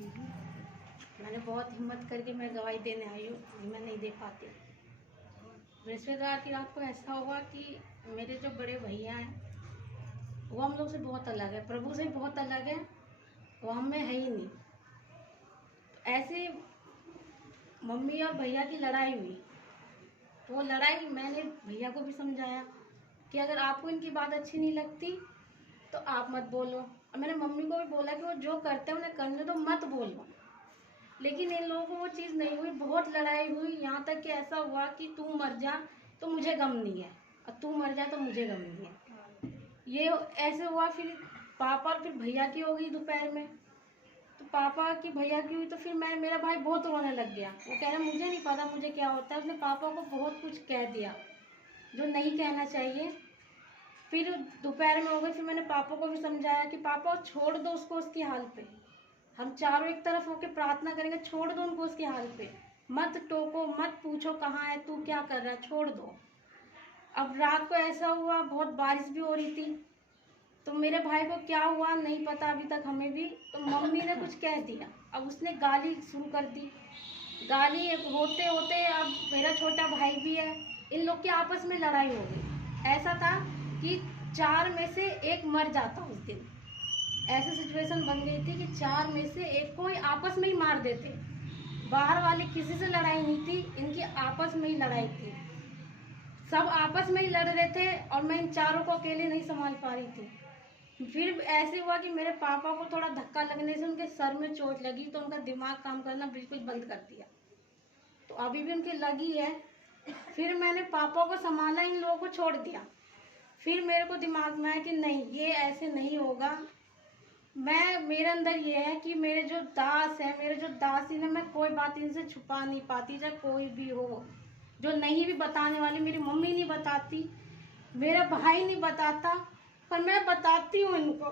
मैंने बहुत हिम्मत करके मैं गवाही देने आई हूँ, मैं नहीं दे पाती। बृहस्पतिवार की रात को ऐसा हुआ कि मेरे जो बड़े भैया हैं वो हम लोग से बहुत अलग है, प्रभु से बहुत अलग है, वो हम में है ही नहीं। ऐसे मम्मी और भैया की लड़ाई हुई, तो वो लड़ाई मैंने भैया को भी समझाया कि अगर आपको इनकी बात अच्छी नहीं लगती तो आप मत बोलो, और मैंने मम्मी को भी बोला कि वो जो करते हैं उन्हें करने दो, मत बोलो। लेकिन इन लोगों को वो चीज़ नहीं हुई, बहुत लड़ाई हुई, यहाँ तक कि ऐसा हुआ कि तू मर जा तो मुझे गम नहीं है और तू मर जा तो मुझे गम नहीं है। ये ऐसे हुआ। फिर पापा और फिर भैया की हो गई दोपहर में, तो पापा की भैया की हुई तो फिर मेरा भाई बहुत रोने लग गया। वो कह रहा मुझे नहीं पता मुझे क्या होता है। उसने पापा को बहुत कुछ कह दिया जो नहीं कहना चाहिए। फिर दोपहर में हो गई, फिर मैंने पापा को भी समझाया कि पापा छोड़ दो उसको उसकी हाल पे, हम चारों एक तरफ होकर प्रार्थना करेंगे, छोड़ दो उनको उसकी हाल पे, मत टोको, मत पूछो कहाँ है तू, क्या कर रहा है, छोड़ दो। अब रात को ऐसा हुआ, बहुत बारिश भी हो रही थी, तो मेरे भाई को क्या हुआ नहीं पता अभी तक हमें भी। तो मम्मी ने कुछ कह दिया, अब उसने गाली शुरू कर दी। गाली होते होते अब मेरा छोटा भाई भी है, इन लोग की आपस में लड़ाई हो गई। ऐसा था कि 4 में से 1 मर जाता उस दिन। ऐसी सिचुएशन बन गई थी कि 4 में से 1 को आपस में ही मार देते। बाहर वाले किसी से लड़ाई नहीं थी, इनकी आपस में ही लड़ाई थी, सब आपस में ही लड़ रहे थे और मैं इन चारों को अकेले नहीं संभाल पा रही थी। फिर ऐसे हुआ कि मेरे पापा को थोड़ा धक्का लगने से उनके सर में चोट लगी, तो उनका दिमाग काम करना बिल्कुल बंद कर दिया, तो अभी भी उनकी लगी है। फिर मैंने पापा को संभाला, इन लोगों को छोड़ दिया। फिर मेरे को दिमाग में आया कि नहीं, ये ऐसे नहीं होगा। मेरे अंदर ये है कि मेरे जो दास है, मेरे जो दासी है, मैं कोई बात इनसे छुपा नहीं पाती, चाहे कोई भी हो। जो नहीं भी बताने वाली, मेरी मम्मी नहीं बताती, मेरा भाई नहीं बताता, पर मैं बताती हूँ इनको,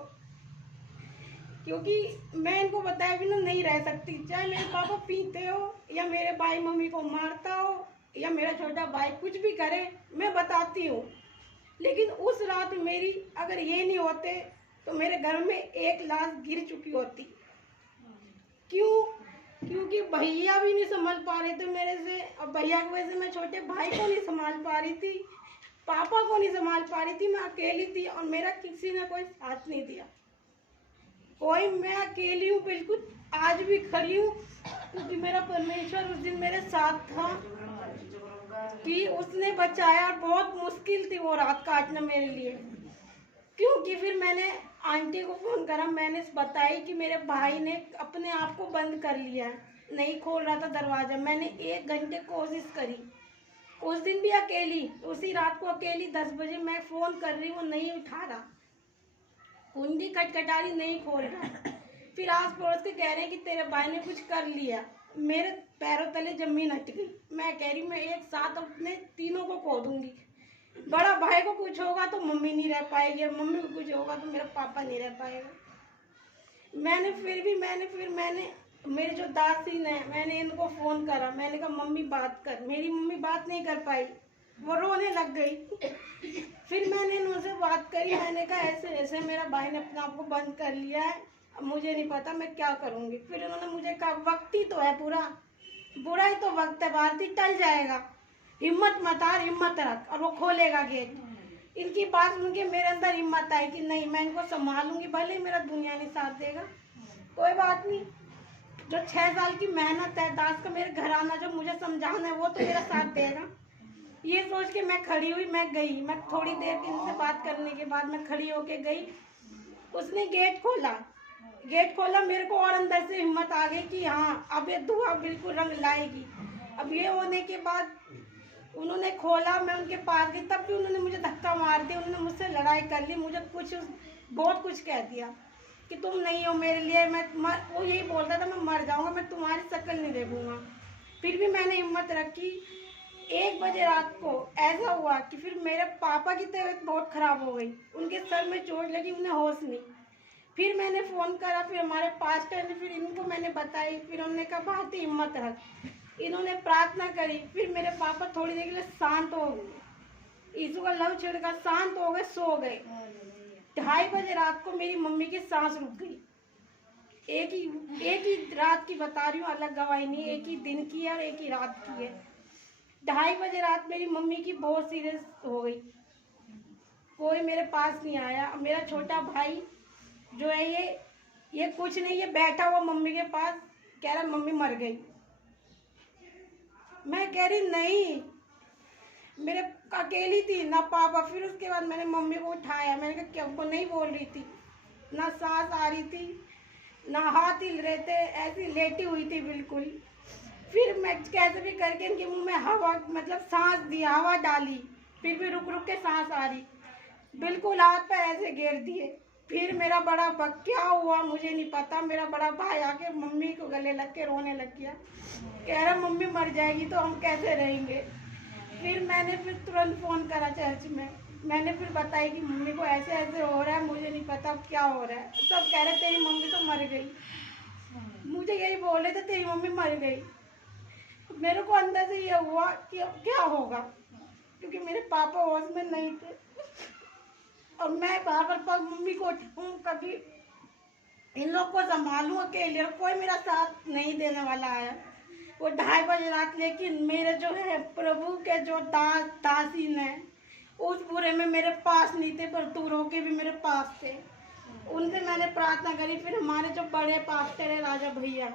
क्योंकि मैं इनको बताए बिना नहीं रह सकती। चाहे मेरे पापा पीते हो या मेरे भाई मम्मी को मारता हो या मेरा छोटा भाई कुछ भी करे, मैं बताती हूँ। लेकिन उस रात मेरी अगर ये नहीं होते तो मेरे घर में 1 लाश गिर चुकी होती। क्यों? क्योंकि भैया भी नहीं संभाल पा रहे थे मेरे से, और भैया की वजह से मैं छोटे भाई को नहीं संभाल पा रही थी, पापा को नहीं संभाल पा रही थी, मैं अकेली थी और मेरा किसी ने कोई साथ नहीं दिया। मैं अकेली हूँ, बिल्कुल आज भी खड़ी हूँ, क्योंकि मेरा परमेश्वर उस दिन मेरे साथ था कि उसने बचाया। बहुत मुश्किल थी वो रात काटना मेरे लिए, क्योंकि फिर मैंने आंटी को फ़ोन करा, मैंने बताई कि मेरे भाई ने अपने आप को बंद कर लिया है, नहीं खोल रहा था दरवाज़ा। मैंने 1 घंटे कोशिश करी, उस दिन भी अकेली, उसी रात को अकेली 10 बजे मैं फ़ोन कर रही हूँ, नहीं उठा रहा, कुंडी खटखटा रही, नहीं खोल रहा। फिर आस पड़ोस के कह रहे हैं कि तेरे भाई ने कुछ कर लिया। मेरे पैरों तले जमीन हट गई। मैं कह रही मैं एक साथ अपने तीनों को खो दूंगी। बड़ा भाई को कुछ होगा तो मम्मी नहीं रह पाएगी, और मम्मी को कुछ होगा तो मेरा पापा नहीं रह पाएगा। मैंने मेरे जो दासी ने, मैंने इनको फ़ोन करा, मैंने कहा मम्मी बात कर। मेरी मम्मी बात नहीं कर पाई, वो रोने लग गई। फिर मैंने उनसे बात करी, मैंने कहा ऐसे ऐसे मेरा भाई ने अपने आप को बंद कर लिया है, अब मुझे नहीं पता मैं क्या करूँगी। फिर उन्होंने मुझे कहा वक्त ही तो है पूरा, बुरा ही तो वक्त है, भारती टल जाएगा, हिम्मत मत हार, हिम्मत रख और वो खोलेगा गेट। इनकी बात सुन के मेरे अंदर हिम्मत आई कि नहीं, मैं इनको संभालूंगी, भले ही मेरा दुनिया नहीं साथ देगा, कोई बात नहीं। जो 6 साल की मेहनत है, दास का मेरे घर आना, जो मुझे समझाना है, वो तो मेरा साथ देगा। ये सोच के मैं खड़ी हुई, मैं गई। मैं थोड़ी देर की इनसे बात करने के बाद मैं खड़ी होके गई, उसने गेट खोला, मेरे को और अंदर से हिम्मत आ गई कि हाँ अब ये दुआ बिल्कुल रंग लाएगी। अब ये होने के बाद उन्होंने खोला, मैं उनके पास गई, तब भी उन्होंने मुझे धक्का मार दिया, उन्होंने मुझसे लड़ाई कर ली, मुझे बहुत कुछ कह दिया कि तुम नहीं हो मेरे लिए, वो यही बोलता था मैं मर जाऊंगा, मैं तुम्हारी शक्ल नहीं देखूंगा। फिर भी मैंने हिम्मत रखी। 1 बजे रात को ऐसा हुआ कि फिर मेरे पापा की तबीयत बहुत ख़राब हो गई, उनके सर में चोट लगी, उन्हें होश नहीं। फिर मैंने फ़ोन करा, फिर हमारे पास्टर ने, फिर इनको मैंने बताई, फिर उन्होंने कहा भारती हिम्मत रख। इन्होंने प्रार्थना करी, फिर मेरे पापा थोड़ी देर के लिए शांत हो गए, यीशु का लव छिड़का, शांत हो गए, सो गए। 2:30 बजे रात को मेरी मम्मी की सांस रुक गई। एक ही रात की बता रही हूँ, अलग गवाही नहीं, एक ही दिन की है और एक ही रात की है। 2:30 बजे रात मेरी मम्मी की बहुत सीरियस हो गई, कोई मेरे पास नहीं आया। मेरा छोटा भाई जो है ये कुछ नहीं, ये बैठा हुआ मम्मी के पास कह रहा मम्मी मर गई। मैं कह रही नहीं, मेरे अकेली थी ना पापा। फिर उसके बाद मैंने मम्मी को उठाया, मैंने कहा क्या, वो नहीं बोल रही थी, ना सांस आ रही थी, ना हाथ हिल रहे थे, ऐसी लेटी हुई थी बिल्कुल। फिर मैं कैसे भी करके इनके मुंह में हवा, मतलब सांस दी, हवा डाली, फिर भी रुक रुक के सांस आ रही, बिल्कुल हाथ पैर ऐसे घेर दिए। फिर मेरा बड़ा क्या हुआ मुझे नहीं पता, मेरा बड़ा भाई आके मम्मी को गले लग के रोने लग गया, कह रहा मम्मी मर जाएगी तो हम कैसे रहेंगे। फिर मैंने तुरंत फ़ोन करा चर्च में, मैंने फिर बताई कि मम्मी को ऐसे ऐसे हो रहा है, मुझे नहीं पता अब क्या हो रहा है। सब कह रहे तेरी मम्मी तो मर गई, मुझे यही बोले थे तेरी मम्मी मर गई। मेरे को अंदर से ये हुआ कि अब क्या होगा, क्योंकि मेरे पापा होश में नहीं थे और मैं बार बार मम्मी को उठाऊं, कभी इन लोग को संभालूं अकेले, कोई मेरा साथ नहीं देने वाला है। वो 2:30 बजे रात, लेकिन मेरे जो है प्रभु के जो दासीन है उस बुरे में मेरे पास नहीं थे, पर दूर होके भी मेरे पास थे। उनसे मैंने प्रार्थना करी। फिर हमारे जो बड़े पास्टर है राजा भैया,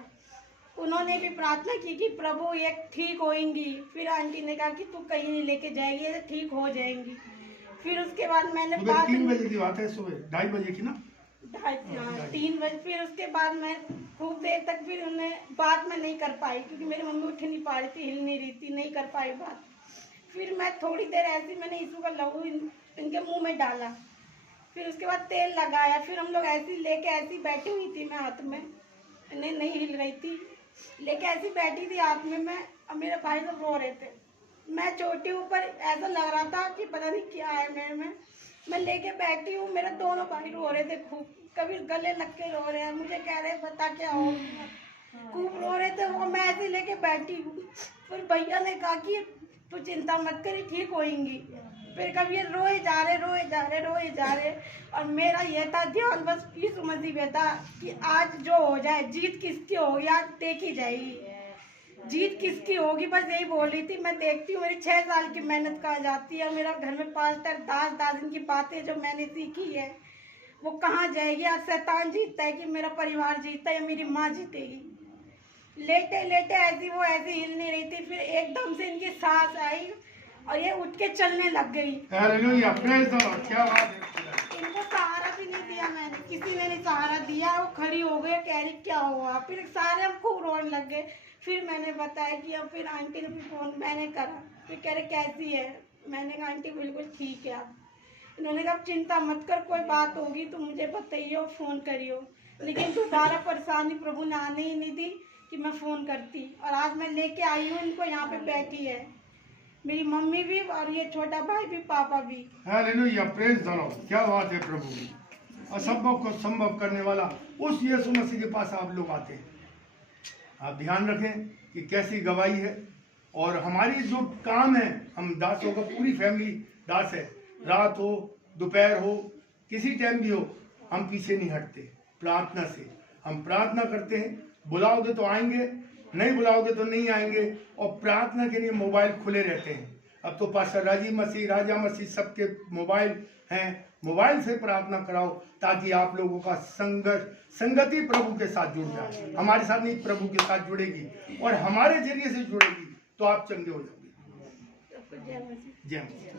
उन्होंने भी प्रार्थना की कि प्रभु ये ठीक होएंगी। फिर आंटी ने कहा कि तू कहीं नहीं लेके जाएगी, ये ठीक हो जाएंगी। फिर उसके बाद मैंने 3 बजे की बात है, सुबह 2:30 बजे की ना, 3 बजे। फिर उसके बाद मैं खूब देर तक फिर उन्हें बात में नहीं कर पाई, क्योंकि मेरी मम्मी उठ नहीं पा रही थी, हिल नहीं रही थी, नहीं कर पाई बात। फिर मैं थोड़ी देर ऐसी मैंने यीशु का लहू इनके मुंह में डाला, फिर उसके बाद तेल लगाया। फिर हम लोग ऐसी लेके ऐसी बैठी हुई थी, मैं हाथ में नहीं हिल रही थी, लेके ऐसी बैठी थी हाथ में मैं, और मेरे भाई सब रो रहे थे। मैं चोटी ऊपर, ऐसा लग रहा था कि पता नहीं क्या है मेरे में। मैं लेके बैठी हूँ, मेरे दोनों भाई रो रहे थे खूब, कभी गले लग के रो रहे हैं, मुझे कह रहे बता क्या हो गया, खूब रो रहे थे वो। मैं ऐसे लेके बैठी हूँ। फिर भैया ने कहा कि तू चिंता मत करी, ठीक होएंगी। फिर कभी ये रोए जा रहे। और मेरा ये था ध्यान बस यीशु मसीह पे था कि आज जो हो जाए, जीत किसकी होगी आज देखी जाएगी, जीत किसकी होगी, बस यही बोल रही थी। मैं देखती हूँ मेरी 6 साल की मेहनत कहाँ जाती है, मेरा घर में पास्टर दास की बातें जो मैंने सीखी है वो कहाँ जाएगी। आज शैतान जीतता है कि मेरा परिवार जीतता है या मेरी माँ जीतेगी। लेटे लेटे ऐसी हिल नहीं रही थी। फिर एकदम से इनकी सांस आई और ये उठ के चलने लग गई। हालेलुया, प्रेज द लॉर्ड, क्या बात है। इनको सहारा भी नहीं दिया मैंने, किसी ने नहीं सहारा दिया। वो खड़ी हो गई, कह रही क्या हुआ। फिर सारे हम खूब रोने लग गए। फिर मैंने बताया कि अब फिर आंटी ने भी फ़ोन मैंने करा, फिर कह रहे कैसी है। मैंने कहा आंटी बिल्कुल ठीक है आप। इन्होंने कहा चिंता मत कर, कोई बात होगी तो मुझे बताइए, फ़ोन करियो। लेकिन दोबारा परेशानी प्रभु ने आने ही नहीं दी कि मैं फ़ोन करती। और आज मैं लेके आई हूँ इनको, यहाँ पे बैठी है मेरी मम्मी भी और ये छोटा भाई भी, पापा भी। हालेलुया, प्रेज द लॉर्ड, क्या बात है प्रभु। असंभव को संभव करने वाला उस यीशु मसीह के पास आप लोग आते हैं। आप ध्यान रखें कि कैसी गवाही है। और हमारी जो काम है, हम दासों का पूरी फैमिली दास है। रात हो, दोपहर हो, किसी टाइम भी हो, हम पीछे नहीं हटते। प्रार्थना से हम प्रार्थना करते हैं। बुलाओगे तो आएंगे, नहीं बुलाओगे तो नहीं आएंगे। और प्रार्थना के लिए मोबाइल खुले रहते हैं। अब तो पास्टर राजा मसीह सबके मोबाइल हैं। मोबाइल से प्रार्थना कराओ ताकि आप लोगों का संगति प्रभु के साथ जुड़ जाए। हमारे साथ नहीं, प्रभु के साथ जुड़ेगी और हमारे जरिए से जुड़ेगी तो आप चंगे हो जाओगे। जय मसीह।